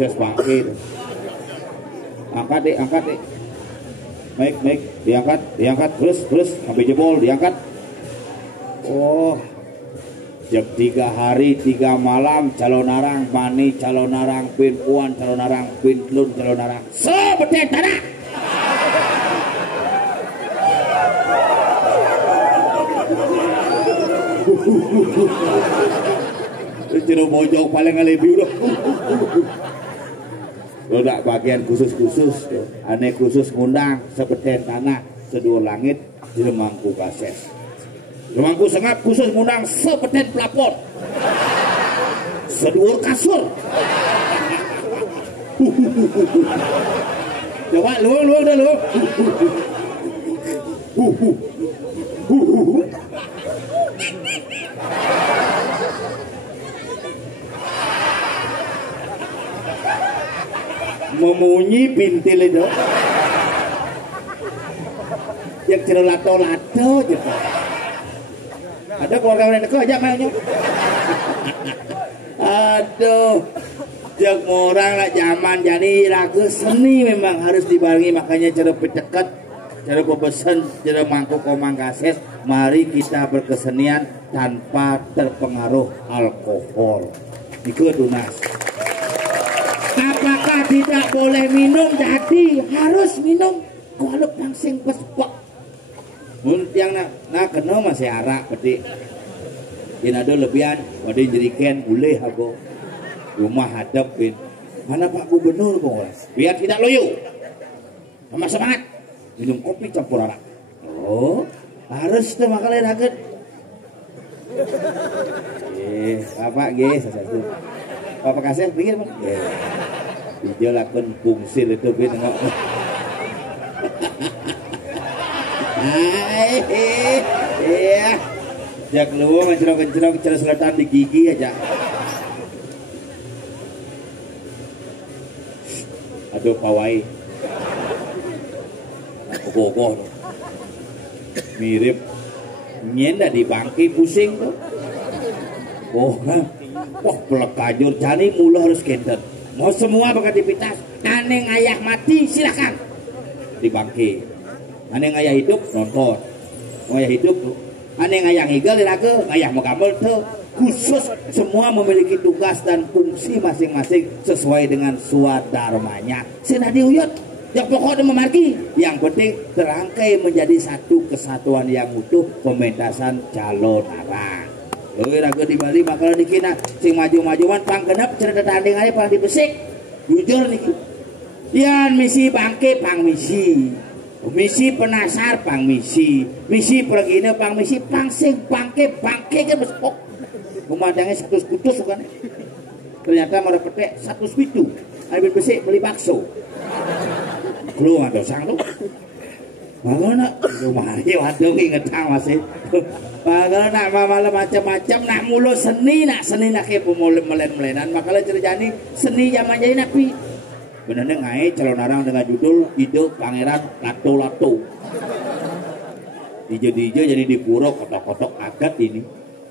proses bangkit. Angkat deh, angkat deh. Naik, diangkat, terus sampai jebol, diangkat. Oh, jam 3 hari 3 malam calonarang mani, calonarang pin puan, calonarang pin lun, calonarang sebeten tanah. Jero bojong paling ngalebi udah. Udah bagian khusus aneh khusus ngundang sebeten tanah seduur langit Jelemangku kases. Jelemangku sengap khusus ngundang sebeten pelapor seduur kasur. Coba lu dah lu. Memunyi pintil itu yang cerita lato-lato gitu. Ada keluarga orang itu aja mainnya. Aduh, jeng orang lah zaman jadi lagu seni memang harus dibarengi, makanya cara dekat, cara pebesan, cara mangku komang kases. Mari kita berkesenian tanpa terpengaruh alkohol. Ikut tunas. Apakah tidak boleh minum? Jadi harus minum. Kalau pangsing pespak. Yang nak kena masih arak peti. Yang ada lebihan, ada jeriken boleh aku. Rumah hadapin. Mana Pak Gubernur boleh? Biar tidak loyo. Sama semangat. Minum kopi campur arak. Oh, harus tuh makanya raket. Bapak satu. Bapak kasih pikir Bang. Dia lakukan fungsi itu nengok. Iya. Jak lu mencerok-mencerok cara selatan di gigi aja. Aduh pawai. Kokoh. Mirip nyenda di bangki pusing tuh. Oh, wah pelekajur jani mula harus kenter. Mau semua beraktivitas. Aneh ayah mati silakan di bangki. Aneh ayah hidup nonton. Ayah hidup tuh. Aneh ayah higal diraga, ayah megamel tuh. Khusus semua memiliki tugas dan fungsi masing-masing sesuai dengan swadharmanya. Sina diuyut. Yang pokoknya memarki. Yang penting terangkai menjadi satu kesatuan yang utuh pementasan calon arang. Loh raga di Bali bakal dikina sing maju-majuan panggenep cerita tanding aja pang dibesik. Jujur nih. Yan misi bangke pang misi. Misi penasar pang misi. Misi pergine pang misi pangsing bangke kan besok. Pemandangnya 100 kutus kan. Ternyata mau petek 100 pitu. Ambil besik beli bakso. Lu ada sang lu. Bagaimana? Lumari waduh ngetang masih. Bagaimana malam macam-macam nak mulu seni nak ke pemelen-melenan makalah ceritani seni zaman jadi napi. Benernya ngai calon arang dengan judul Hidup Pangeran Lato-Lato. DJ jadi di pura kotok-kotok agat ini.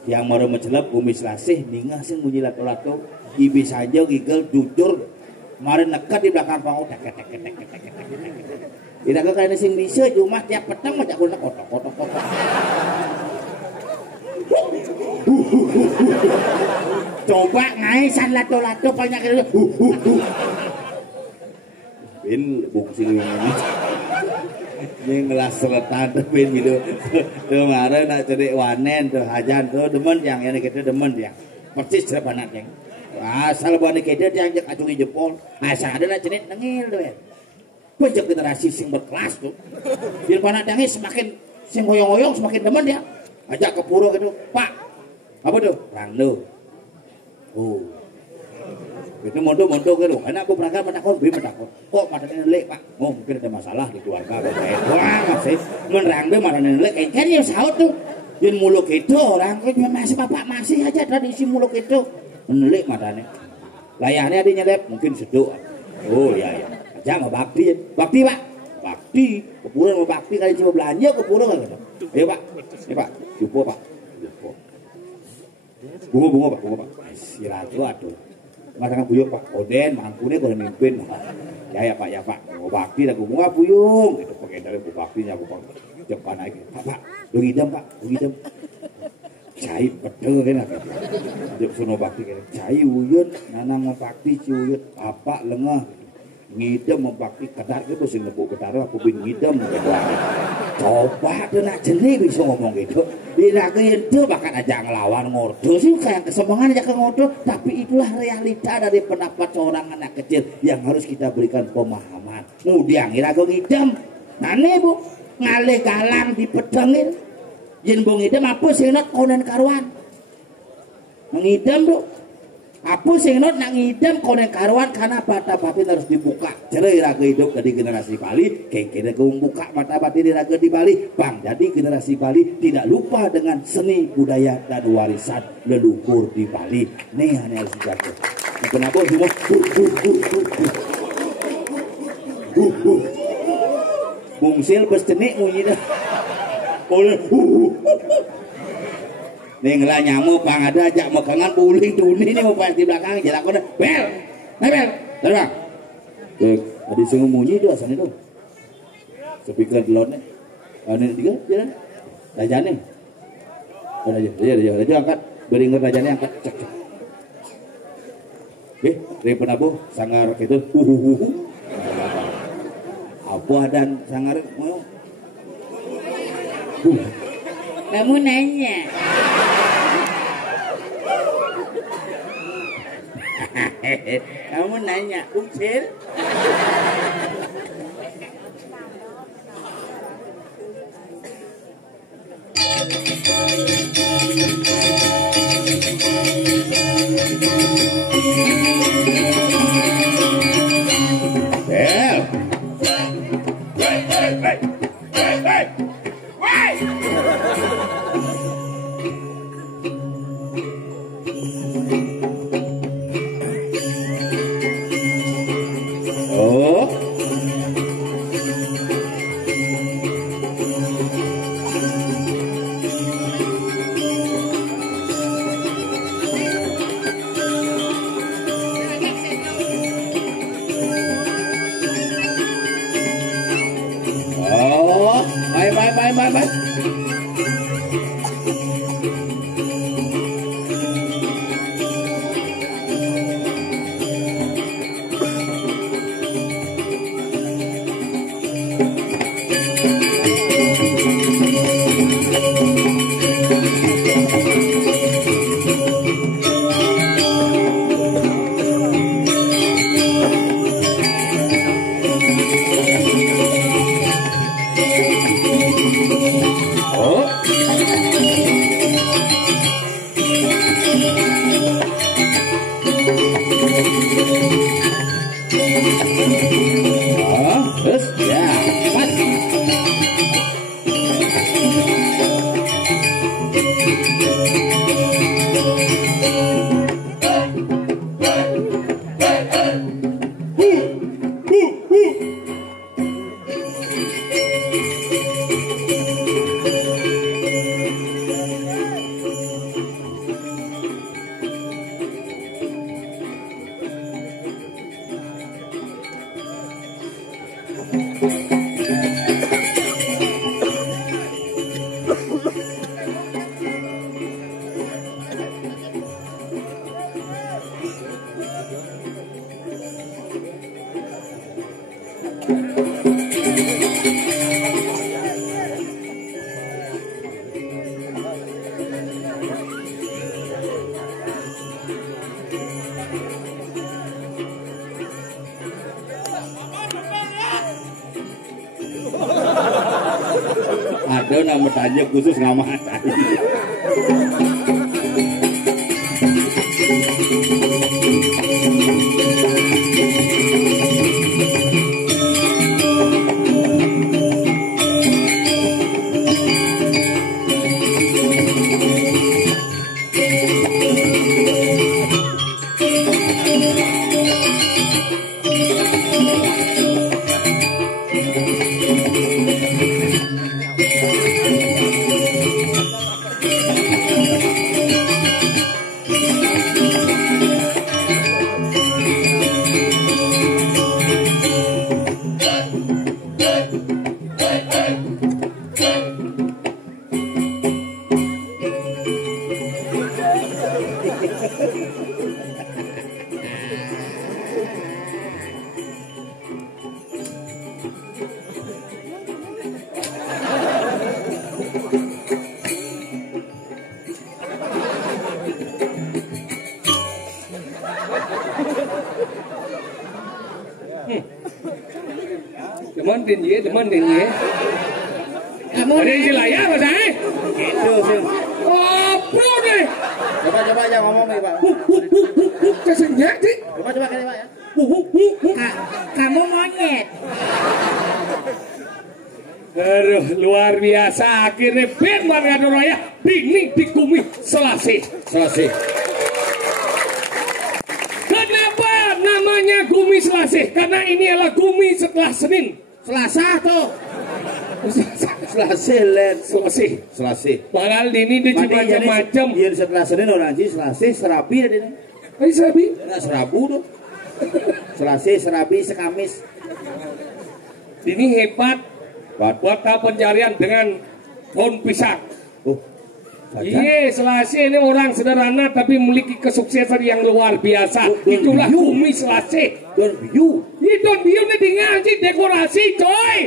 Yang mau mencelap kumis lasih ningah sing bunyi lato-lato. Ibi saja gigel jujur. Kemarin nekat di belakang panggung tek. Tidak ke kalian sing bisa cuma tiap petang macam guna kotok. Coba ngaisan lato-lato banyak itu. Bin bungsi ini. Ini ngelas selatan bin gitu. Kemarin nak cedek wanen tuh hajan tuh demen yang ini kita demen yang persis cepat yang. Asal buat kita dia ajak acungi jempol. Asal ada nak cedek nengil tuh ya. Banyak generasi sing berkelas tuh. Biar panak dangi semakin sing ngoyong-ngoyong semakin demen dia. Ajak ke pura gitu, Pak. Apa tuh? Rangdo. Oh. Itu mondo gitu. Karena aku berangkat menakut. Kok matanya nelek, Pak? Oh, mungkin ada masalah di keluarga. Wah, masih menrangdo matanya nelek. Kayaknya saut tuh. Yang muluk itu orang masih bapak masih aja tradisi muluk itu. Nelek matanya. Layarnya dia nyelep, mungkin seduk. Oh, iya. Jangan bakti Pak. Bakti, kepuran mau bakti kali cuma belanja kepuran kan. Ayo Pak. Jumbo Pak. Bunga Pak. Istirahat aduh. Masakan buyung Pak Oden, mangkune kalau mimpin. Ya Pak, mau bakti aku mau buyung. Itu pakai dari bu baktinya aku Pak. Cepat naik. Pak, lu ngidam Pak, lu ngidam. Cai betul kan apa? Jok sono bakti kan. Cai uyut, nanang mau bakti ciuyut. Apa lengah? Ngidam mau bakti ketar ke sing nebuk ketar aku bin ngidam. Coba tuh nak jenis bisa ngomong gitu. Dina itu bahkan aja ngelawan ngordo sih kayak kesembangan aja ke ngordo. Tapi itulah realita dari pendapat seorang anak kecil yang harus kita berikan pemahaman. Mudiang ira go ngidam. Nane bu ngale galang dipedangin. Yen bong ngidam apa sing not konen karuan. Ngidam bu. Apa sing not nak ngidam konen karuan karena mata batin harus dibuka. Cerai raga hidup dari generasi Bali, kira buka mata batin raga di Bali. Bang, jadi generasi Bali tidak lupa dengan seni budaya dan warisan leluhur di Bali. Nih hanya harus dijaga. Kenapa semua? Mungsil bestenik munyi dah. Oleh nih ngelah nyamuk pang ada ajak mekangan puling tuni nih mau pas di belakang jalan kau bel terbang tadi sing munyi tuh asal itu speaker telurnya ini tiga jalan rajane raja angkat beringat rajane angkat cek dari penabuh sangar itu apa dan sangar mau kamu nanya kamu nanya Umsil bye. Terus ya, pas. Ada nama tanya khusus nama tadi. Demen din ye. Kamu Ada istilah ya Mas Ai? gitu sih. Apa nih? Coba aja ngomong nih Pak. Kesenyak sih. Coba kali Pak ya. Kamu monyet. Aduh, luar biasa. Akhirnya band Warga Raya dingin dikumi Selasi. Kenapa namanya Gumi Selasi? Karena ini adalah Gumi setelah Senin. Selasa tuh. Selasi. Padahal ini dia macam-macam. Iya setelah Senin orang sih Selasi Serabi ada ini. Ayo Serabi. Nah, Serabu tuh. Selasi, Serabi, Sekamis. Ini hebat. Buat pencarian dengan pohon pisang. Iya, Selasi ini orang sederhana tapi memiliki kesuksesan yang luar biasa. Itulah Gumi Selasi. Don Biu. Don Biu ini tinggal sih dekorasi, coy.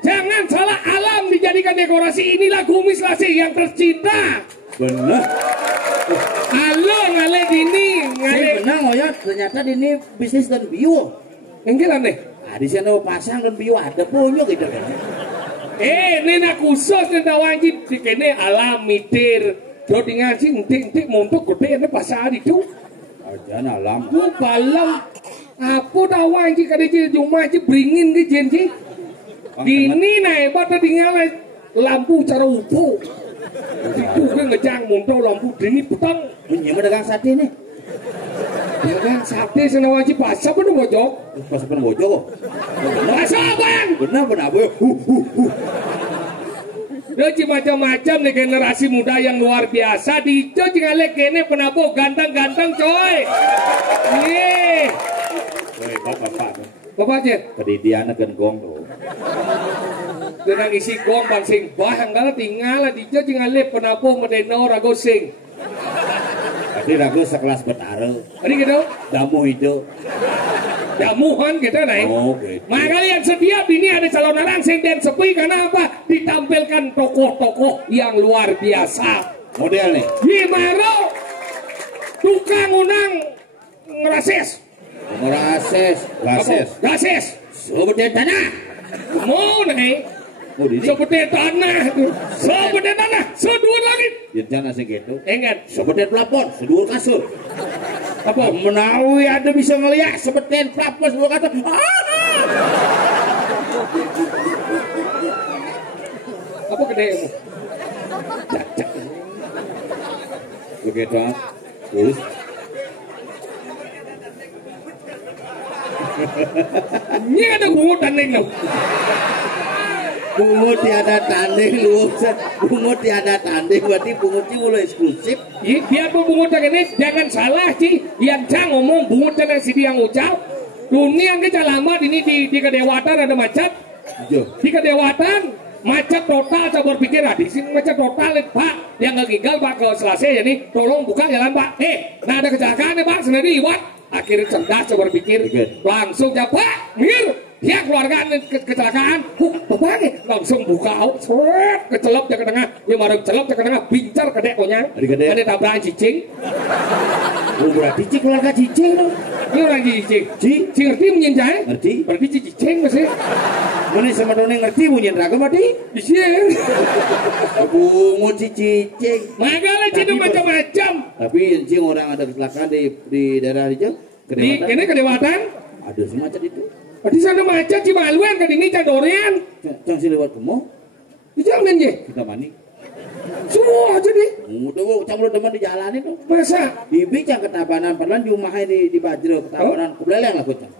Jangan salah alam dijadikan dekorasi. Inilah Gumi Selasi yang tercinta. Benar. Halo, ngale dini. Benar ngoyot. Ternyata ini bisnis Don Biu. Enggelan deh. Nah, di sana pasang Don Biu ada punya gitu kan. Nena khusus nena wajib dikene alam mitir. Terus tinggal sih entik montok gede ini pasar itu. Aja alam. Gua balam. Apa dah wajib kada jadi cuma aja beringin ke jenji. Dini naik pada tinggal lampu cara upo. Itu gue ngejang montok lampu dini petang. Menyemah dagang sate nih. Dagang sate sana wajib pasar pun bojok. Pasar pun bojok. Pasar bang. Benar boy. Dia macam-macam nih generasi muda yang luar biasa. Di Jo jingale kene penapo ganteng-ganteng coy. Ye. Woi, bapak. Bapak aja. Kedidian akan gong tuh. Dengan isi gong bang sing bahang kalau tinggal di Jo jingale penapo medeno rago sing. Tadi ragu sekelas betara. Tadi gitu. Damu itu. Damuhan kita naik. Oh, gitu. Maka yang setiap ini ada calon orang sing dan sepi karena apa? Ditampilkan tokoh-tokoh yang luar biasa. Model nih. Gimana? Tukang unang ngerases. Rases. Sobatnya tanah. Mau nih. Oh, di Seperti tanah. Sedua langit. jangan asing gitu. Ingat. Seperti pelapon, sedua kasur. Apa? Menawi ada bisa ngeliat seperti pelapon, sedua kasur. Apa gedemu? Begitu ah. Terus. Ini ada bungut tanding loh. Bungut tiada tanding lu. Bungut tiada tanding berarti bungutnya mulai eksklusif. Biarpun bungut yang ini jangan salah sih. Yang cang ngomong bungut dan si dia ngucap. Dunia kita lama ini di kedewatan ada macet. Di kedewatan macet total saya berpikir di sini macet total Pak. Yang ngegigal Pak ke Selasa jadi tolong buka jalan Pak. Nah ada kecelakaan ya Pak sendiri Iwan. Akhirnya cerdas saya berpikir langsung ya Pak Mir. Dia keluarga kecelakaan, bapak langsung buka out, kecelop ke tengah, dia marah celop ke tengah, bincar ke dekonya, ada tabrakan cicing. Berarti keluarga cicing dong. Ini orang cicing, cicing ngerti menyenjai? Ngerti. Berarti cicing masih. Mana sama dong ngerti bunyi raga berarti? Di sini. Bungut cicing. Magalah cicing macam-macam. Tapi cicing orang ada kecelakaan di daerah itu. Di ini kedewatan? Ada semacam itu. Di sana macet Cimaluan kan ini Candorian. Cang si lewat kemo. Jangan je. Kita mani. Semua aja deh. Udah gua campur teman di jalan itu. Masa? Di bicang ketabanan perlan jumlah di Bajro ketabanan Kubeleng lah kocang.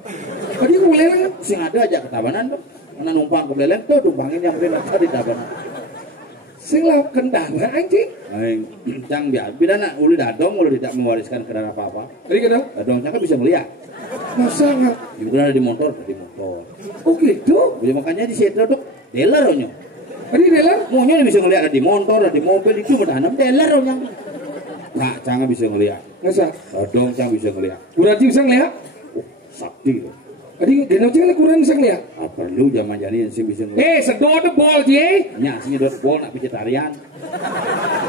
Tadi Kubeleng sing ada aja ketabanan tuh. Karena numpang Kubeleng tuh tumpangin yang beri di tabanan. Sing lah kendaraan sih. Cang biar nak uli dadong uli tidak mewariskan kendaraan apa-apa. Tadi kenapa? Dadong cang kan bisa melihat. Masa nggak? Ibu kan ada di motor. Oh gitu? Jadi makanya di situ tuh dealer onyo. Tadi dealer? Maunya bisa ngelihat ada di motor, ada di mobil itu bertanam dealer onyo. Nah, cang bisa ngelihat. Masa? Dadong cang bisa ngelihat. Berarti bisa ngelihat? Sakti loh. Tadi denau cang kurang bisa ngelihat? Perlu zaman jadi sih bisa ngelihat. Sedot bol je. Nya sing dot bol nak vegetarian.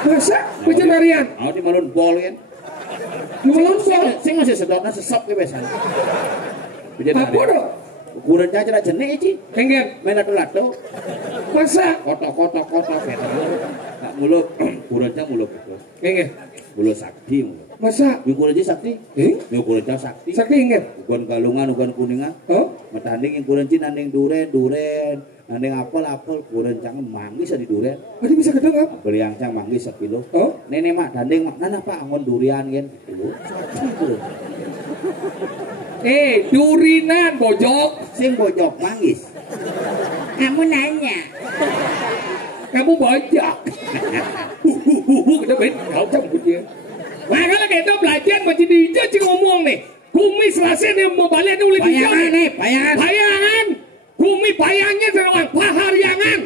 Masa? Vegetarian? Mau di malun bol kan. Di malun bol? Sing masih sedotna sesop ke besan. Apa dong? Ukuran caca jenek iki. Engger. Main lato-lato. Masa? Kotok gitu. Tak mulo ukuran caca mulo gitu. Engger. Mulo sakti mulo. Masa? Ukuran caca sakti. Ukuran caca sakti. Sakti engger. Ukuran galungan, ukuran kuningan. Oh? Matanding ukuran cina nanding duren. Nanding apel, ukuran caca manggis di duren. Ada bisa ketemu apa? Beli yang caca manggis 1 kilo. Oh? Nenek mak danding mak nana pak angon durian kan gitu. Durinan bojok. Sing bojok manggis. Kamu nanya. Kamu bojok. Kita bet kau cabut dia. Makanya kita belajar macam di hijau ngomong nih. Kumis rasen yang mau balik dulu di hijau nih. Payangan. Kumi payangnya seorang pahariangan.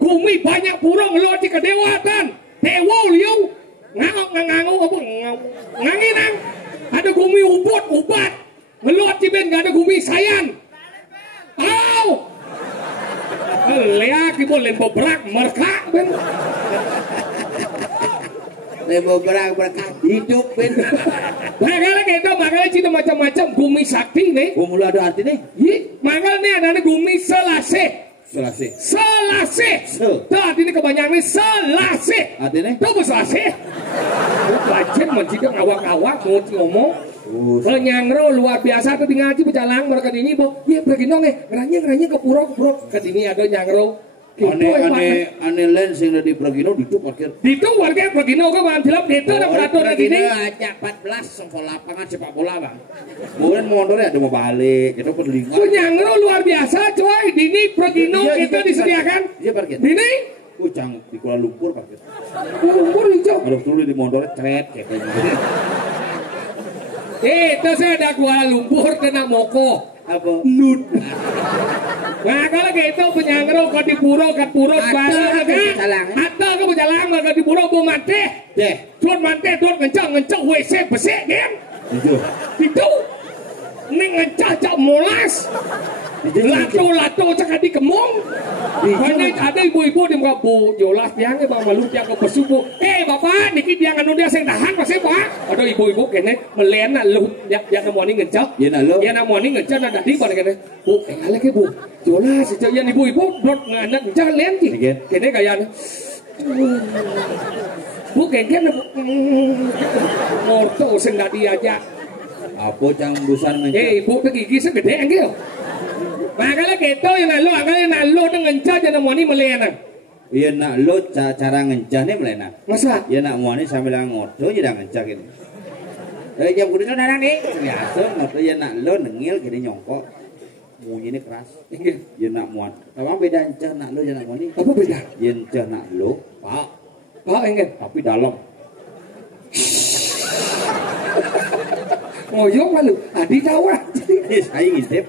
Kumi banyak burung lo di kedewatan. Dewa liu. Ngangau apa? Nganginang. Ada gumi ubat. Ngeluat ciben gak ada gumi sayan. Au. Leak ibu lembo berak merkak ben. Lembo berak hidup ben. Makanya cina macam-macam gumi sakti nih. Mulu ada arti nih. Makanya ada gumi selase. Tuh artinya kebanyakan selase. Artinya? Tuh selase. Belajar menciduk awak-awak ngomong. Penyangro luar biasa tuh di ngaji berjalan mereka ini bo. Iya pergi dong ngeranya ke pura. Kesini ada nyangro. Ane lain sing di Pragino ditu parkir. Ditu warga Pragino ke bahan film itu ada peraturan gini. Aja 14 sengkol lapangan sepak bola bang. Kemudian motornya ada mau balik, itu perlingan. Penyangro luar biasa coy. Dini Pragino itu disediakan. Iya parkir. Dini. Cang di Kuala Lumpur parkir. Lumpur hijau. Harus dulu di motornya cret kayak gitu. Itu saya ada Kuala Lumpur kena moko. Apa? Nut. Nah kalau gitu penyangro kau di puro kan barang kan? Atau kau berjalan kau di puro bu mante. Tuan ngencang WC besek kan? Itu. Neng ngecacak molas. Lato cakap di kemong. Banyak ada ibu-ibu di muka bu jolas tiangnya bang malu tiang ke pesubu. Bapak dikit dia nganu dia sing tahan pasti pak. Ada ibu-ibu kene melena lu yang namoni ngecak. Ya namoni ngecak ada di pada kene. Bu kale ke bu jolas sejak yang ibu-ibu dot nganak ngecak len sih. Kene gaya bu kene morto sing nggak diajak. Apa cang busan ngecak? Ibu tuh gigi segede enggak. Makanya gitu yang nalo ngencah jangan mau ni melena. Iya nak lo cara ngencah ni melena. Masa? Iya nak mau ni sambil ngoto je dah ngencah gini. Jam kudu narang ni. Biasa ngoto ya nak lo nengil gini nyongkok. Bunyi ni keras. Iya nak muat. Apa beda encah nak lo jangan mau ni? Apa beda? Iya encah nak lo pak. Pak enggak? Tapi dalam. Ngoyong malu. Adi tahu lah. Saya ngintip.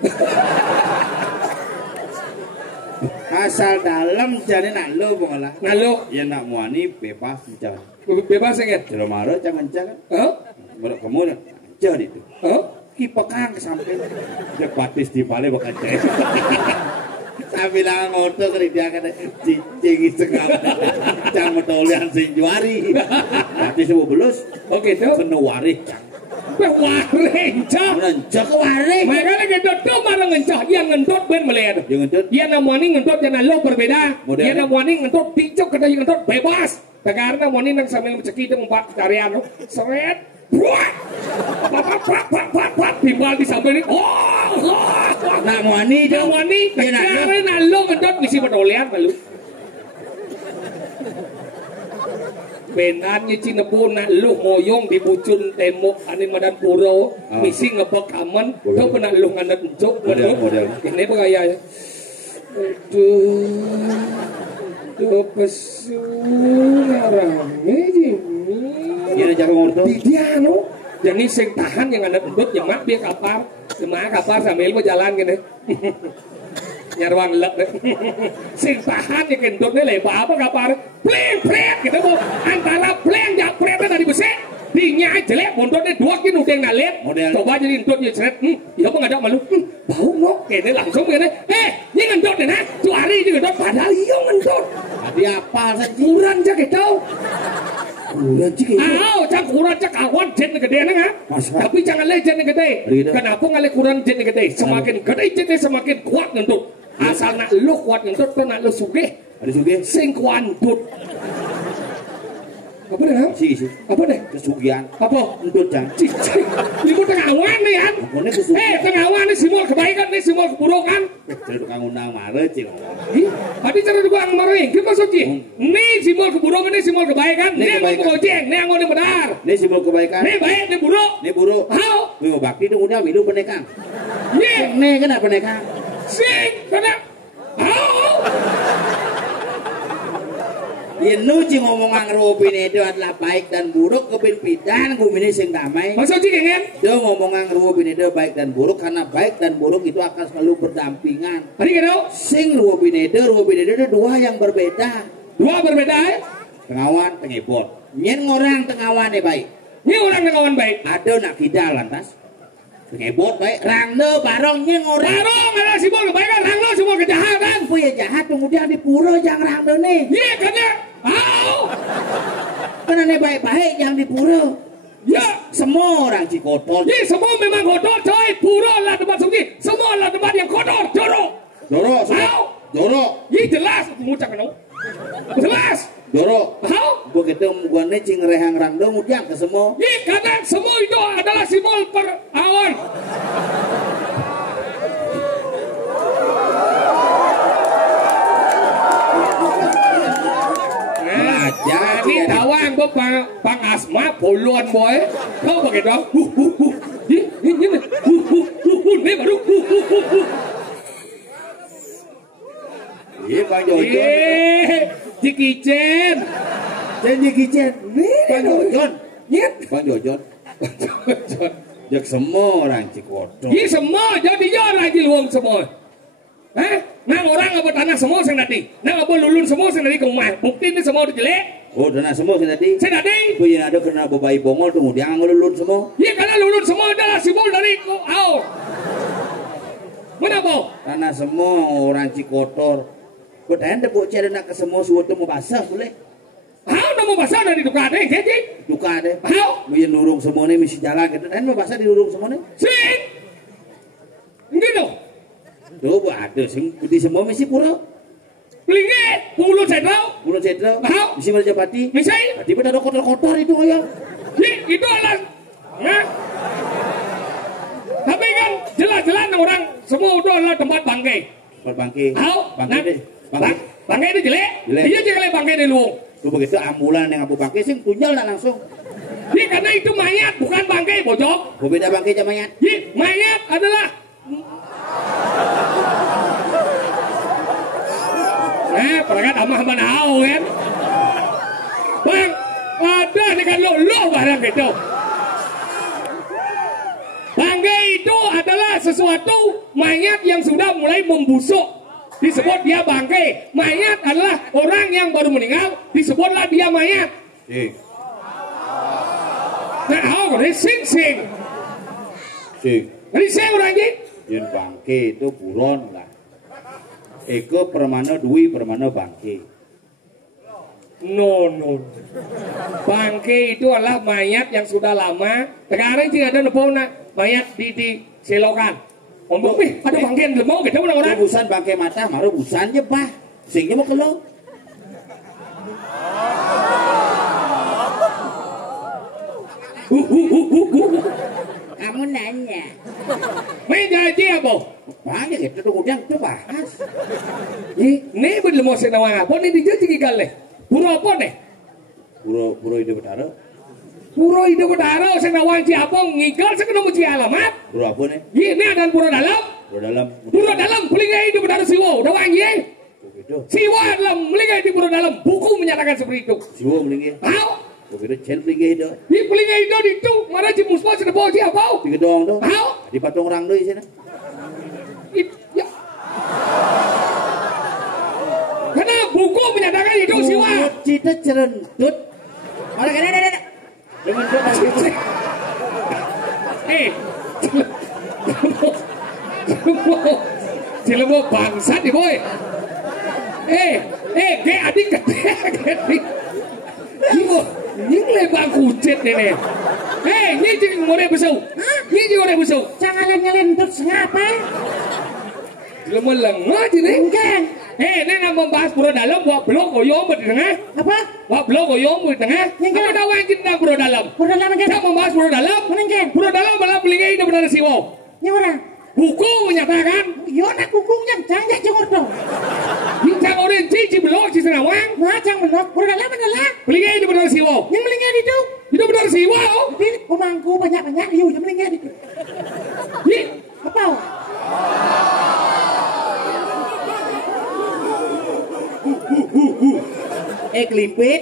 Asal dalam jadi nak lo pengolah. Nalo. Ya nak muani bebas jalan. Bebas enggak? Kalau marah jangan jalan. Berok kamu jalan itu. Kipakang ke samping. Dia batis di balik bakal cek. Saya bilang ngoto kali dia kata cingis sekali. Jangan metolian sinjuari. Batis sebuah belus. Oke tu. Kena waris cang. Warencah. Warencah ke waris. Makanya gendut tu marah ngencah. Dia ngendut ben melihat. Dia ngendut. Dia namanya ngendut jangan lo berbeda. Dia namanya ngendut picok kena ngendut bebas. Karena moni nang sambil mencekik itu empat tarian. Seret. Buat. Pak. Timbal di samping ini. Nak moni tu. Nak moni. Karena lo ngendut misi pedolian malu. Benannya Cinebu nak lu moyong di bucun tembok ane madan puro misi ngebek aman tu pernah lu ngadat encuk model ini begaya tuh pesu rame ini jago ngorto dia no jadi sing tahan yang ngadat encuk nyemak dia kapar sambil berjalan gini nyarwang lek sing tahan yang gendutnya lebar apa kapar pleng gitu bu antara pleng jak pleng tadi besek dinyai jelek bondotnya dua kini udah ngalet coba jadi gendutnya seret ya apa nggak ada malu bau no kayaknya langsung begini ini gendutnya nah tuh hari ini gendut padahal iya gendut tadi apa murah aja gitu Kuran cik itu. Cak kuran cak awan jen gede nengah. Tapi jangan le jen gede. Kenapa ngale kuran jen gede? Semakin gede jen semakin kuat ngentut. Asal nak lu kuat ngentut, tu nak lu sugih. Ada sugih? Sing kuantut. Apa deh? Isi. Apa deh? Kesugihan. Apa? Entut jang. Ibu tengah awan nih kan? Tengah awan nih simbol kebaikan nih simbol keburukan. Cerita kamu nang marah cik. Tadi cara juga ang maring. Kita maksud cik. Nih simbol keburukan nih simbol kebaikan. Nih ang ngojeng. Nih ang ngomong benar. Nih simbol kebaikan. Nih baik. Nih buruk. Nih buruk. How? Nih bakti itu udah minum penekang. Nih kena penekang. Sing kena. How? Inu cing ngomongan rupin itu adalah baik dan buruk kepimpinan kumini sing damai. Maksud cing ingin? Dia ngomongan rupin itu baik dan buruk karena baik dan buruk itu akan selalu berdampingan. Tadi kena? Sing rupin itu dua yang berbeda. Dua berbeda Tengawan, tengebot. Nyen orang tengawan baik. Nyen orang tengawan baik. Ada nak kita lantas. Tengebot baik, rangno barong nyen orang. Barong adalah simbol kebaikan, rangno simbol kejahatan. Apa ya jahat kemudian di pura yang rangno nih. Iya karena. Karena nih baik-baik yang di pura. Ya, semua orang Cikotol. Ya, semua memang kotor, coy. Pura lah tempat suci. Semua lah tempat yang kotor, jorok. Jorok, jorok. Ya jelas, ngucap kan? Jelas. Jorok. Begitu gua nih cing rehang rangdo ngudiang ke semua. Ya, karena semua itu adalah simbol perawan. Jadi tawang bu pang asma puluhan boy. Kau begitu? Ini baru. Iya Bang Jojon. Jikicen. Jikicen. Bang Jojon. Nyet. Bang Jojon. Jak semua orang Cikotol. Iya semua jadi orang di luang semua. Nang orang apa tanah semua sing tadi. Nang apa lulun semua sing tadi ke rumah. Bukti ini semua jelek. Oh, tanah semua sing tadi. Sing tadi. Oh, yang ada kena bebai bongol tunggu dia ngelulun semua. Iya karena lulun semua adalah simbol dari kau. Mana bau? Tanah semua orang Cikotor. Betain deh buat cari nak ke semua suatu mau basah boleh. Mau basah dari duka deh, jadi. Duka deh. Mau yang nurung semua nih misi jalan gitu. Dan mau basah di nurung semua nih. Sing. Gitu. Tuh ada sing di semua misi pura. Pelinget, Pulau Cedro. Pulau Cedro. Misi Merjapati. Misi. Tiba ada kotor-kotor itu ayo. Itu adalah. Nah. Tapi kan jelas-jelas orang semua itu adalah tempat bangkai. Tempat bangkai. Bangkai deh. Bangkai itu jelek. Dia jelek bangkai di luang. Tuh begitu ambulan yang abu bangkai sing tunjal nak langsung. Iya karena itu mayat bukan bangkai bojok. Beda bangkai sama mayat. Iya mayat adalah. Perangkat amah manau kan. Bang, ada dengan lo barang gitu. Bangkai itu adalah sesuatu mayat yang sudah mulai membusuk. Disebut dia bangkai. Mayat adalah orang yang baru meninggal. Disebutlah dia mayat. Nah, ini sing. Ini sing orang ini. Yang bangkai itu buron lah. Eko permana dui permana bangkai. No. Bangkai itu adalah mayat yang sudah lama. Sekarang sih ada nepona mayat di selokan. Ombok ada bangkai lemau gitu orang. Busan bangkai mata, maru busan je bah. Singnya mau kelau. Kamu nanya. Main janji apa? Banyak itu tuh udang tuh bahas. Ini belum mau senawang apa? Ini dijanji gigal leh. Puro apa nih? Puro ide betara. Puro ide betara. Senawang siapa? Ngigal sekena muci alamat. Puro apa nih? Ini ada puro dalam. Puro dalam. Pelingga ide betara siwo. Udah wangi. Siwo dalam. Pelingga ide puro dalam. Buku menyatakan seperti itu. Siwo pelingga. Tahu? Begitu cel pelingga itu. Di pelingga itu mana si musma sudah bawa siapa? Di gedong tuh. Tahu? Di patung orang tuh di sana. Ya. Karena buku menyatakan itu siwa. Cita cerentut. Orang kena ada. Dengan tuh. Cilebo bangsat nih boy. Ge adik gede. Những lời bang kucet ini. Ini jadi ngore besau. Ini jadi ngore besau. Jangan nyelin terus ngapa? Lemah lengah ini. Enggak. Ini nak membahas pura dalam buat blok koyom di tengah. Apa? Buat blok koyom di tengah. Kamu tahu yang kita pura dalam? Pura dalam kan? Kita membahas pura dalam. Menengken. Pura dalam malah pelingai itu benar siwo. Ini orang. Buku menyatakan. Yo nak kukungnya jangan jengor dong. Kita orang cici blok cici nawang. Macam belok. Pura dalam adalah. Pelingai itu benar siwo. Yang melingkar itu. Itu benar siwo. Tapi pemangku banyak-banyak. Yo yang melingkar itu. Ini Apa? Klimpit.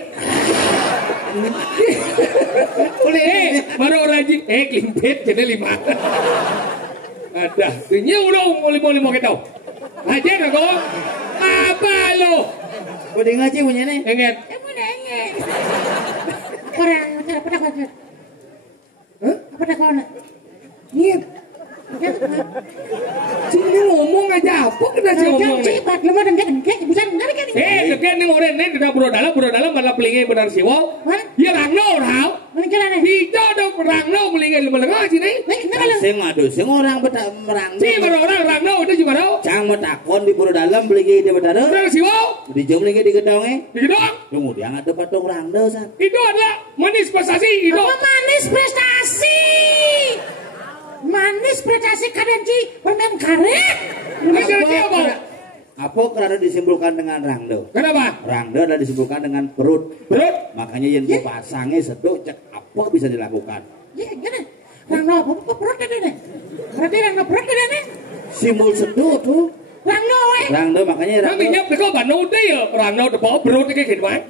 baru rajin klimpit jadi 5. Ada, nyiu dong mau kita. Aja nggak kok? Apa lo? Udah ngaji punya nih. Ingat. Kamu nanya. Orang apa dah kau? Apa dah kau nak? Niat. Cini ngomong aja apa kena sih ngomong nih? Cepat lemah dan engkek bukan benar kan? Dekat nih orang ini kita bro dalam malah pelingai benar sih wow. Ya rangno tau. Mana kira nih? Tidak dong rangno pelingai lemah sini. Sing aduh, sing orang betak merang. Si baru orang rangno itu cuma tau. Cang metakon di pura dalam beli di betara. Benar sih wow. Di jom lagi di gedongnya. Di gedong. Kemudian ada patung rangda sa. Itu adalah manis prestasi itu. Apa manis prestasi? Manis prestasi kadenci permen karet. Apa karena disimpulkan dengan rangda? Kenapa? Rangda adalah disimpulkan dengan perut. Perut? Makanya yang dipasangnya seduk cek apa bisa dilakukan? Ya, gini. Rangno apa perut ada nih? Berarti rangno perut ada nih? Simbol seduk tuh. Rangno Rangda makanya Tapi rangda. nyap kau bandung deh ya rangno tebak perut kayak gitu kan?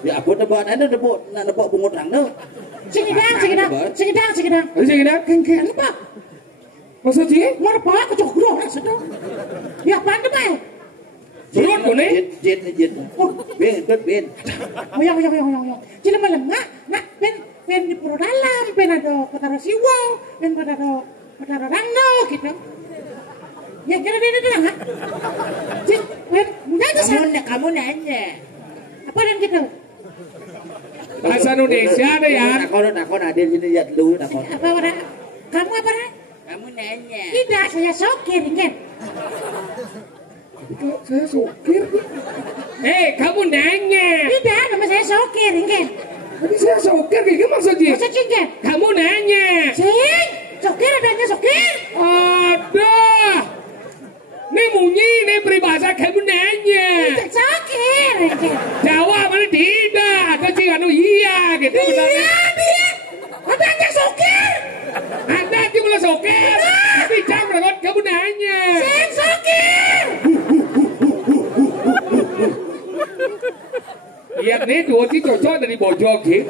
Ya apa tebak ada tebak bungut rangda. Segedang. Sini kita. Genggen apa? Maksud sih? Mau apa? Kocok dulu sedang. Ya apa anda bay? Perut kau nih? Jet. Ben. Oyong. Jadi malam nak pen di pura dalam, pen ada petara siwa, pen petara rangno gitu. Ya kira dia nggak? Jadi pen nanya kamu nanya. Apa dan gitu? Bahasa Indonesia deh ya. Takon hadir sini lihat dulu takon. Apa orang? Kamu apa orang? Kamu nanya. Tidak, saya sokir kan. Saya sokir. Kamu nanya. Tidak, nama saya sokir kan. Tapi saya sokir kayak gimana maksudnya? Maksudnya kan? Kamu nanya. Sing, sokir adanya sokir. Ada. Nih bunyi, nih peribahasa kamu nanya. Tidak sokir kan. Jawab mana tidak. Kecil anu iya gitu. Iya. Adanya sokir. Ada cuma sokir. Tapi jangan banget kamu nanya. Sing sokir. Lihat nih dua ti cocok dari bojok gitu.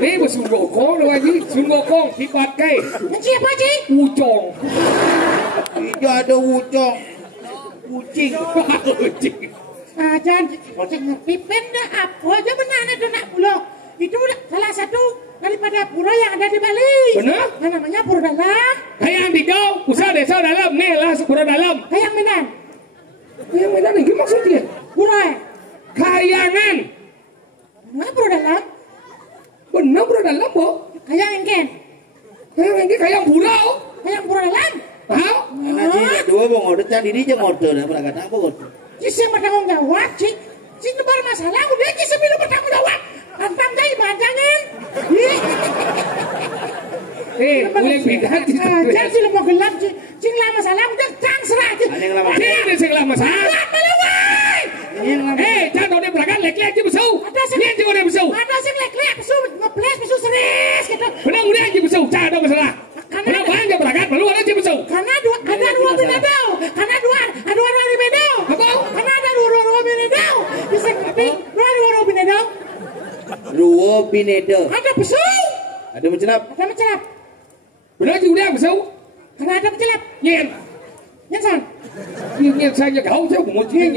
Nih besunggokong doang lagi. Sunggokong sifat kai. Siapa sih? Ucong. Iya ada wucong. Kucing. Kucing. Jangan ngerti penda apa aja benar itu nak pulau. Itu salah satu daripada pura yang ada di Bali. Benar? Yang namanya pura dalam. Kayak di kau, usaha desa dalam. Nih lah pura dalam. Kayak Medan. Yang Medan ini maksudnya? Pura. Kayangan. Nah pura dalam. Benar pura dalam kok. Kayak engken. Kayak burau. Kayak pura dalam. Tahu? Karena dia dua bang order cari dia motor dan berkata apa kok? Cisi bertanggung jawab cik. Cik nebar masalah udah cisi belum bertanggung jawab. Antang jai manjangan. Boleh pindah di situ. Jangan sih mau gelap cik. Cik lah masalah udah cang serah cik. Ada yang lama. Ini sih lah masalah. Jangan dong dia berangkat lek-lek aja besau. Dia juga dia besau. Ada sih lek-lek pesu ngeples pesu serius gitu. Benar udah aja besau. Jangan dong masalah. Benar banyak berangkat baru ada aja besau. Karena ada dua binedau. Karena dua binedau. Apa? Karena ada dua binedau. Bisa ngerti? Dua binedau. Ruo Pinedo. Ada pesu. Ada mencelap. Ada mencelap. Benar juga dia besau. Karena ada mencelap. Nyen. Nyensan. Nyen saja kau jauh mau cil.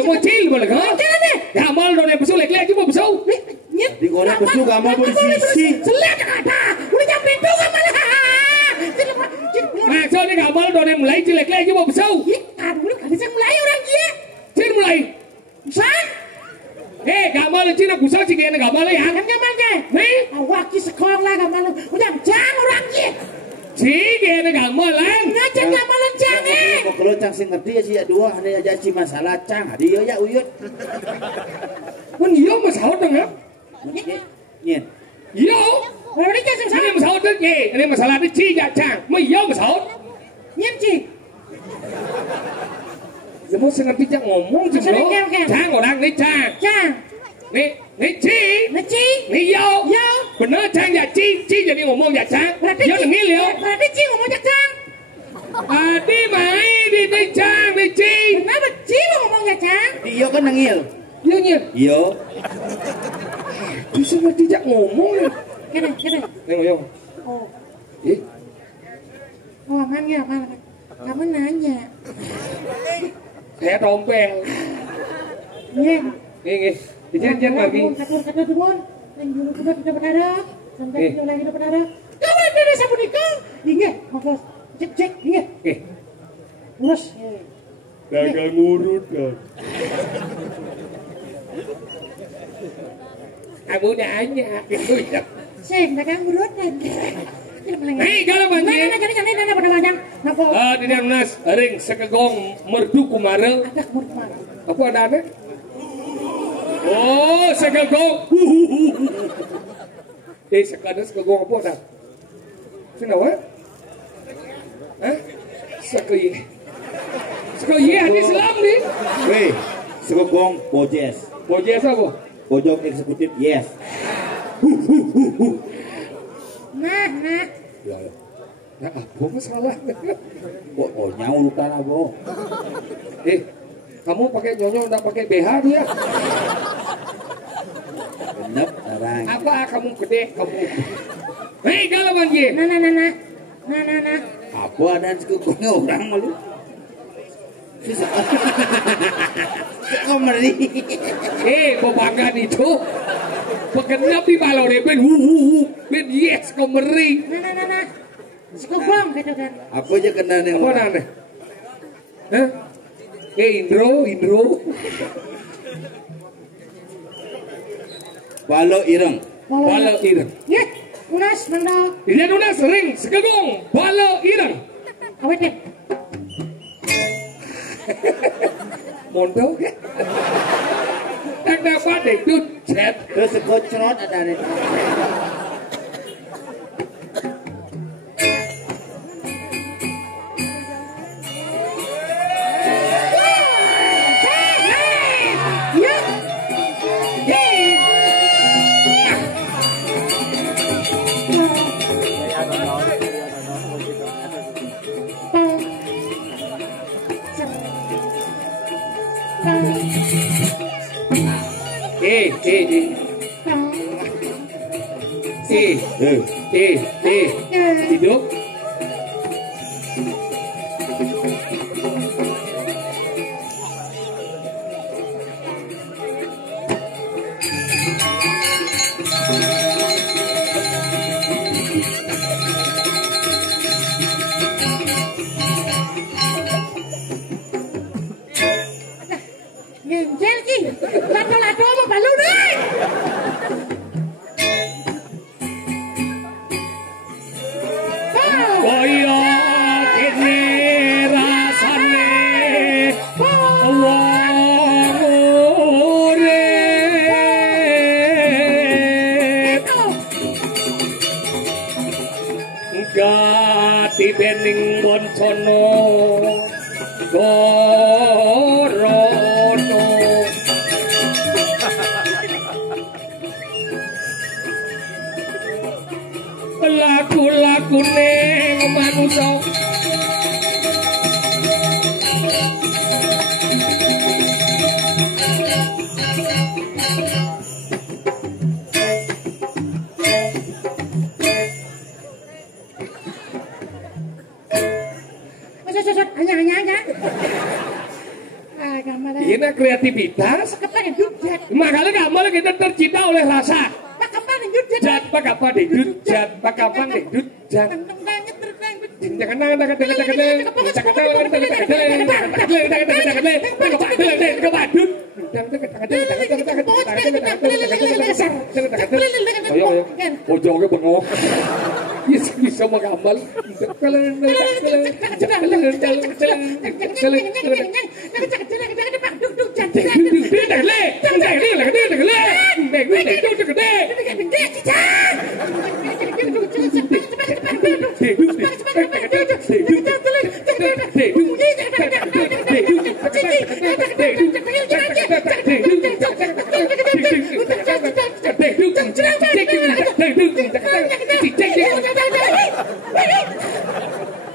Mau cil boleh kau? Jangan deh. Gamal dong dia besau lek-lek aja mau besau. Nyet. Di goreng pesu gamal bersisi. Selek kata. Udah jam pintu gamal. Nah, so ni gamal dong dia mulai cil lek-lek aja mau besau. Aduh, kali saya mulai orang dia. Cil mulai. San. Gamal cina kusau sih kayaknya gamal ya. Kan gamal deh. Nih di sekolah lah gamelan. Udah jang orang ki. Sige gamelan. Ngajar gamelan jang eh. Kalau cang sing ngerti ya sih dua ada aja si masalah cang. Dia ya uyut. Mun iya masalah dong ya. Nyen. Iya. Berarti jang sing Ini masalah deh ye. Ini masalah di ci ya cang. Mu iya masalah. nyen ci. Ya mau ngerti cang ngomong sih lo. Cang orang ini cang. Jang. Nih ci. Neci. Nih yo. Yo. Bener cang ya ci jadi ngomong ya cang. Berarti Yo dengil yo. Berarti ci ngomong jang. Adi mai di cang di ci. Kenapa ci ngomong jang? Dia kan nengil. Yo nyet. Yo. Bisa ngerti cang ngomong. Kene. Nih yo. Oh. Eh. Oh, aman ya, aman. Kamu nanya. Saya tompel. Nyen. Nih. Dijen lagi. Kata dulu. Yang dulu sudah tidak berada. Sampai tidak lagi tidak berada. Kamu ada sabun ikan. Ingat, mampus. Cek, ingat. Lurus. Dagang ngurut kan. Kamu nanya. Sing, dagang urut kan. Hei, kalau banjir. Nana pada banyak. Napa? Di dalam nas, ring sekegong merdu kumarel. Ada kemana? Apa ada? Oh, sekegong. Sekegong apa ada? Kenapa? Hah? Sekegong hadis Islam nih. Weh, sekegong bojes. Bojes apa? Pojok eksekutif yes. Nah. Ya. Nah, apa masalah? Oh nyawa luka lah bo. Kamu pakai nyonyo enggak pakai BH dia? Bener orang. Apa kamu gede kamu? Hei, kalau banjir. Nah. Apa ada sekegongnya orang malu. Komeri. Bebanggaan itu. Pegenap di balon ben ben yes komeri. Nah. Sekobong gitu kan. Apa aja kena nih? Apa nane? Hah? Indro. Balo ireng. Balo ireng. Ya, unas manda. Ini unas ring sekegong balo ireng. Awet deh. Mondok ya. Tak dapat deh tuh chat. Terus sekocrot ada nih. Hidup. Ngenjel ki. Lado-lado mau balu deh. Kaya kene rasane wong urip gati bening boncana gorono laku-lakune manusa hanya aja. Gambar. Ini kreativitas. Kepengen judet. Makanya gambar kita tercipta oleh rasa. Kepengen judet. Jat pakapa didut, jat pakapa didut, jat. pojoknya bengok. Yes, bisa mengamal.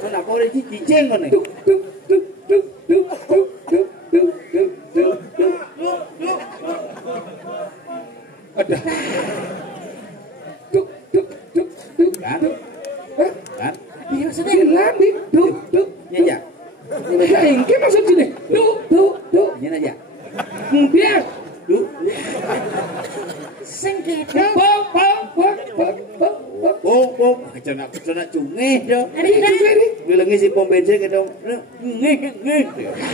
Kenapa orang cicing kan nih? Ada. Kan? Kan? Iya maksudnya Hilang nih. Nyaja. Ini maksud sini. Nyaja aja. Biar. sengkedo. Pom, kecana cungeh dong. Ada Bilangnya si pom bensin ke dong. Ngeh.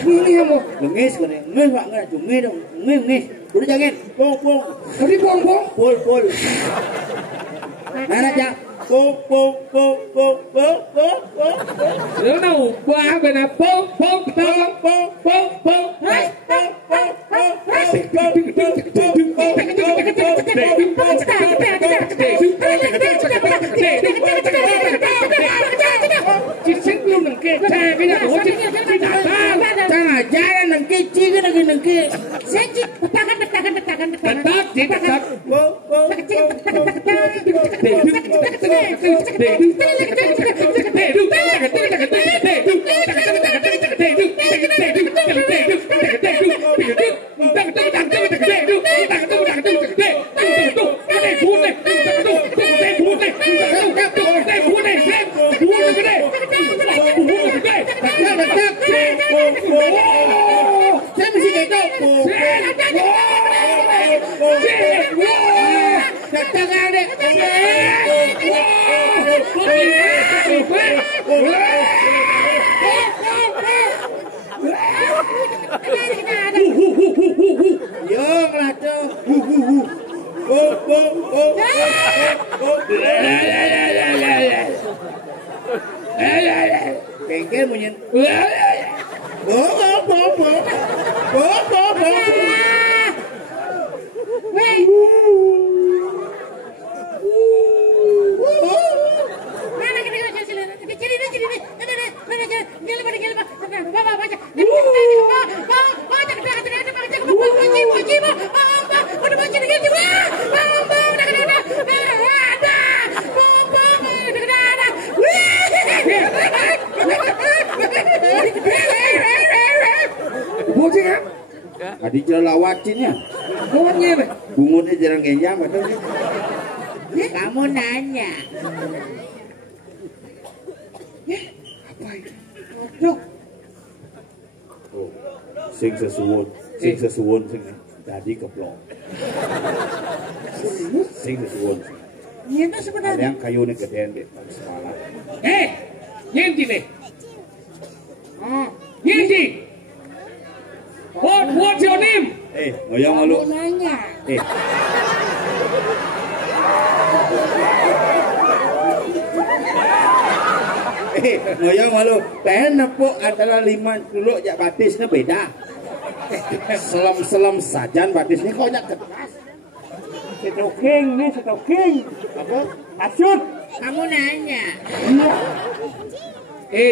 Ini kamu. Lengis kan ya. Ngeh pak nggak cungeh dong. Ngeh. Udah jangan. Pom. Tadi bong. Pol. Nah aja. Pom. Lu tahu bah benar pom. Cicing belum nengke, saya kayaknya bocil tidak tahu. Jangan aja nengke cing lagi nengke. Senjik, betakan. Tetap. Saya mesti gitu. Jangan deh. Yo, ngaco. Kengkel munyin. Bocil kan? Adi jelawacinnya. Bunganya be. Bungunnya jarang kenyang betul. Kamu nanya. Apa itu? Aduh, Oh, sing sesuwun sing tadi keplok. Sing sesuwun. itu sebenarnya. Yang kayunya gedean deh sekolah. Nyendi nih. Nyendi. What's your name? Ngoyong malu. Nanya. Ngoyong malu. Pengen nepuk antara 5 dulu ya batisnya beda. Selam sajan batisnya kok nyak keras. Setoking. Apa? Asut. Kamu nanya.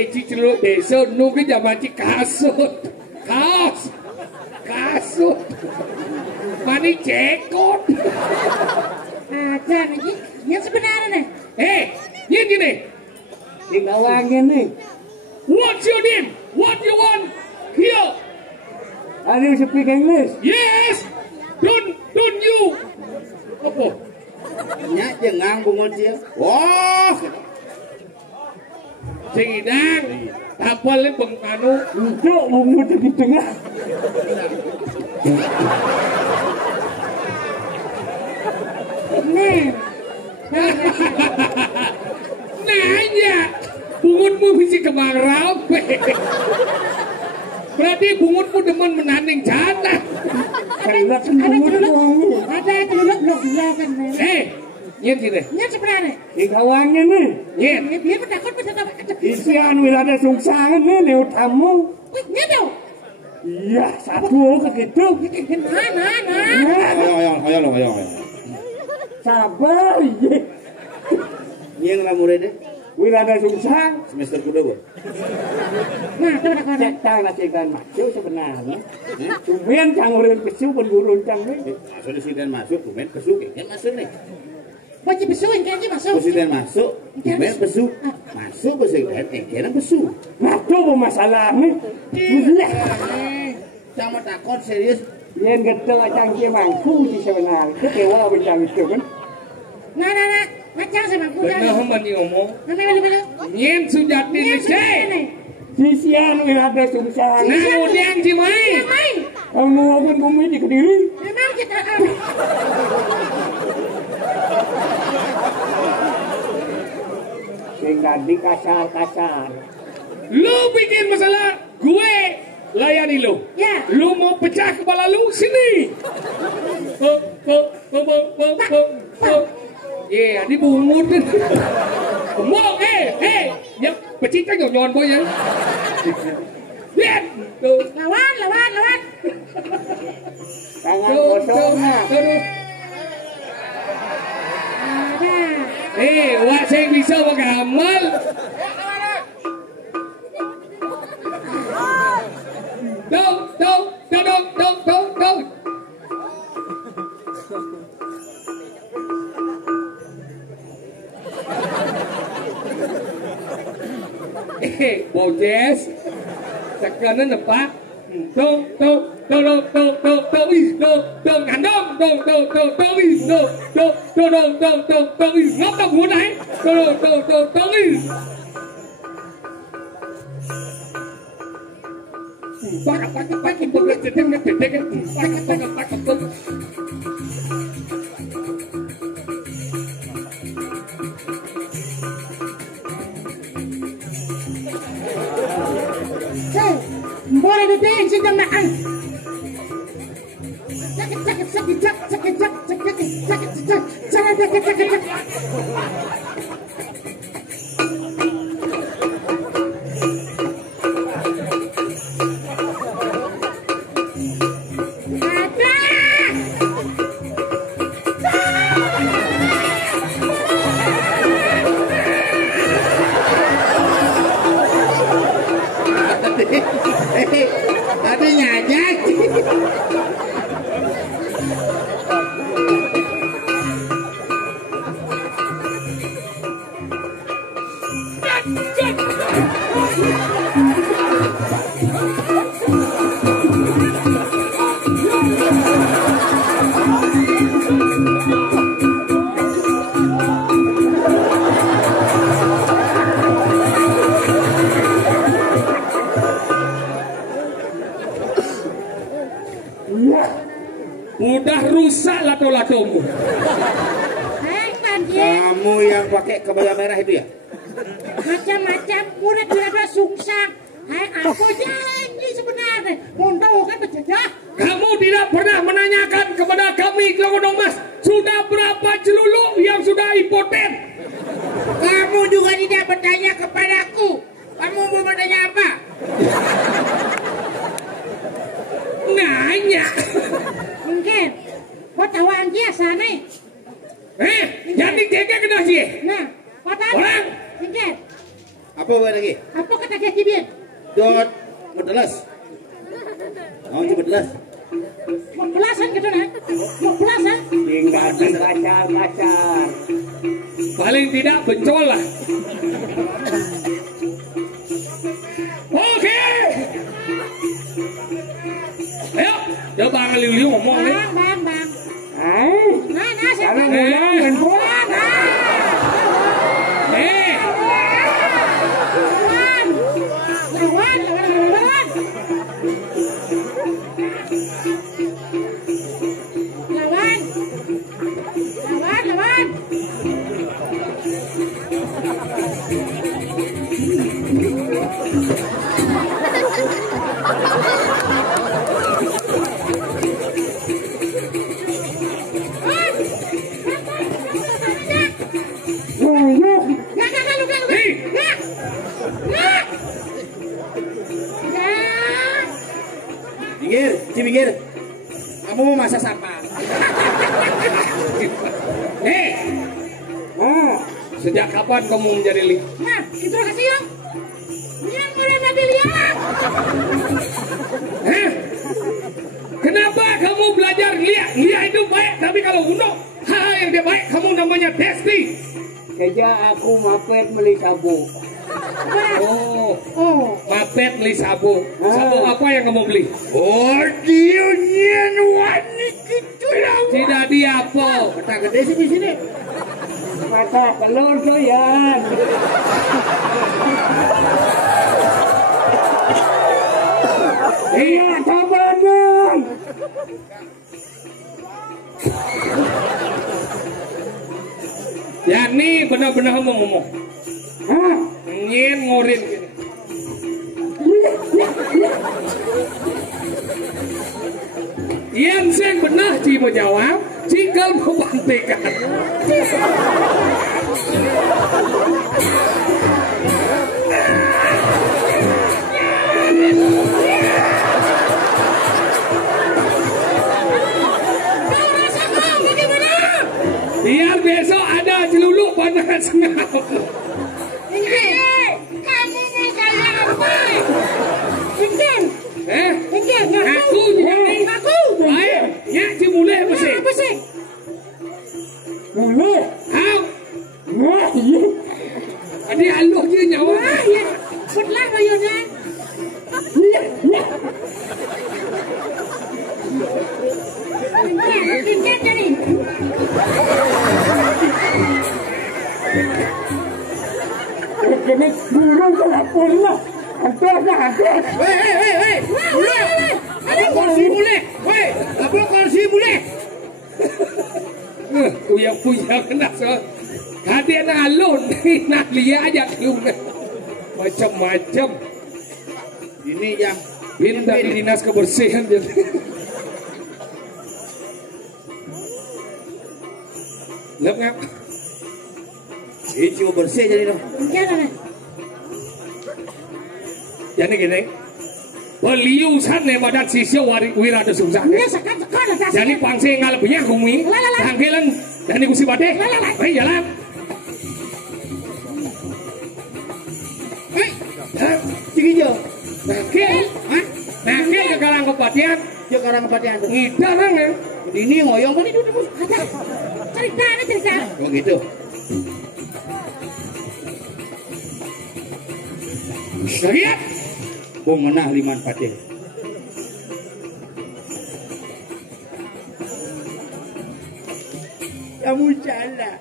Ciceluk desa nunggu zaman kasut. Kasut. Mani cekot. Ada nih, yang sebenarnya nih. Ini gini. Tinggal wangi nih. What's your name? What you want here? Are you speak English? Yes. Don't you. Apa? Nyak jengang bungun dia. Wah. Sing idang. Tapal ni pengkanu. Untuk bungun di tengah. Nih. Nanya. Bungunmu bisa kemang rape. Berarti bungunmu demen menanding jana. Ada celuluk kan. Nyet sih deh. Nyet sebenarnya. Di kawangnya nih. Nyet. Biar takut bisa dapat aja. Isian wilada sungsangan nih tamu. Wih, nyet dong. Iya, satu begitu. Ayo. Sabar, iya. Nyeng lah muridnya. Wilada sungsang. Semester kuda bu. Nah, itu udah kawan. Cang nasi kan masuk sebenarnya. Cuman cang orang kesu pun gurun cang nih. Masuk di sini masuk, kumen pesuk kan masuk nih. Wajib besuin kayaknya masuk. Presiden masuk, kumen pesuk. Masuk presiden, kira pesuk. Nah, itu masalahnya. Gila. Sama takut serius. Yang getel cang dia mangku sih sebenarnya. Itu kewa bincang itu kan. Nah, macam sama aku Benar dah. hamba ni ngomong. Mana. Nyet sujati ni say. Sisian wilada sungsang. Nah, udiang cimai. Main. Kamu akan bumi di Kediri. Memang kita Sehingga di kasar-kasar. Lu bikin masalah, gue layani lu. Ya. Lu mau pecah kepala lu sini. Di bungut. Mau ya pecita nyon boy ya. Lihat. Lawan. Tangan kosong. Ada. Wak sing bisa mengamal. Dong. Bojes. Tekanan apa? Dong. Ngapa gua naik? Dong. Boleh ditingin si jamaah. Sakit. Tadi nyajak. Udah rusak lato-latomu. Kamu yang pakai kebaya merah itu ya? Macam-macam murid tidak sungsang. Hai, aku janji sebenarnya. Mondok kan berjajah. Kamu tidak pernah menanyakan kepada kami Kelodong Mas, sudah berapa celuluk yang sudah impoten? Kamu juga tidak bertanya kepadaku. Kamu mau bertanya apa? Nanya. Mungkin. Kau tahu anjir sana. Jadi jaga kena sih. Nah, kau tahu? Orang. Mungkin. Apa lagi? Apa kata dia kibir? Dot berdelas. Oh, berdelas. Mau belasan gitu nah. Mau belasan. Tinggal di kacar-kacar. Paling tidak bencol lah. Oke. Ayo, coba ngeliu-liu ngomong nih. Bang. Nah, siapa? Karena ngulang dan pulang. Lawan. Cibinggir. Kamu mau masak apa? Sejak kapan kamu menjadi li? Nah, itu kasih yang. Yang mulai mobil ya. Kenapa kamu belajar lihat? Lihat itu baik, tapi kalau untuk hal yang dia baik, kamu namanya Desti. Kerja aku mapet beli sabu. Mapet beli sabu. Sabu apa yang kamu beli? Dia wanita gitu lah. Tidak dia apa? Kata gede sih di sini. Mata telur doyan. Iya, sabar dong. Ya nih benar-benar ngomong. Ngin ngorin gini. Yang sen benar ci mau jawab, cikal mau bantekan. Biar besok ada celuluk pandangan sengau. Kamu mau saya apa? Mungkin. Aku jadi Aku. baik. Ya cimuleh mesti. Apa sih? Boleh. Hau. Wah, iya. Adi aluh je nyawa. Ya, betul rayonnya. Mungkin jadi. Kena burung ke lapor lah. Hampir dah, hampir. Hei. Apa kursi boleh? Hei, apa kursi boleh? Puya kena so. Hati anak alun. Nak lihat aja keluar. Macam-macam. Ini yang Pindah di dinas kebersihan jadi. Lep ngap. ini cuma bersih jadi dong. Jangan. Jadi gini. Peliusan nih badan sisyo wirada sungsang. Ya sekarang lah. Jadi pangsi ngalapnya kumi. Tangkilan dan ikusi badai. Hei jalan. Ciki jo. Nangkil. Nangkil ke karang kepatian. Jo karang kepatian tuh. Ngidarang ya. Ini ngoyong kan itu terus. Cerita. Oh gitu. Lihat. Bung menah liman patih. Kamu salah.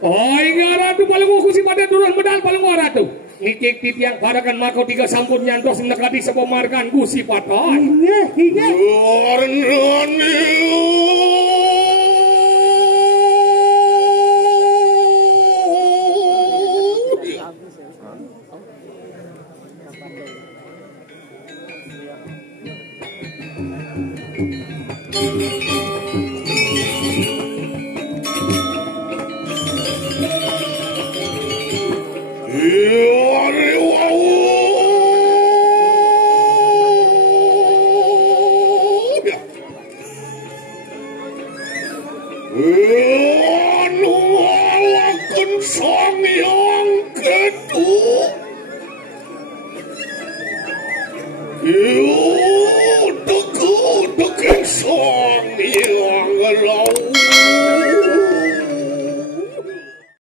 Oh, ingara tu paling aku si pada turun medal paling ngara tu. Ngikik titiang padakan mako tiga sampun nyantos nekati sepemarkan gusi patah. Iya. Sang yang kedua, deku sang yang lalu.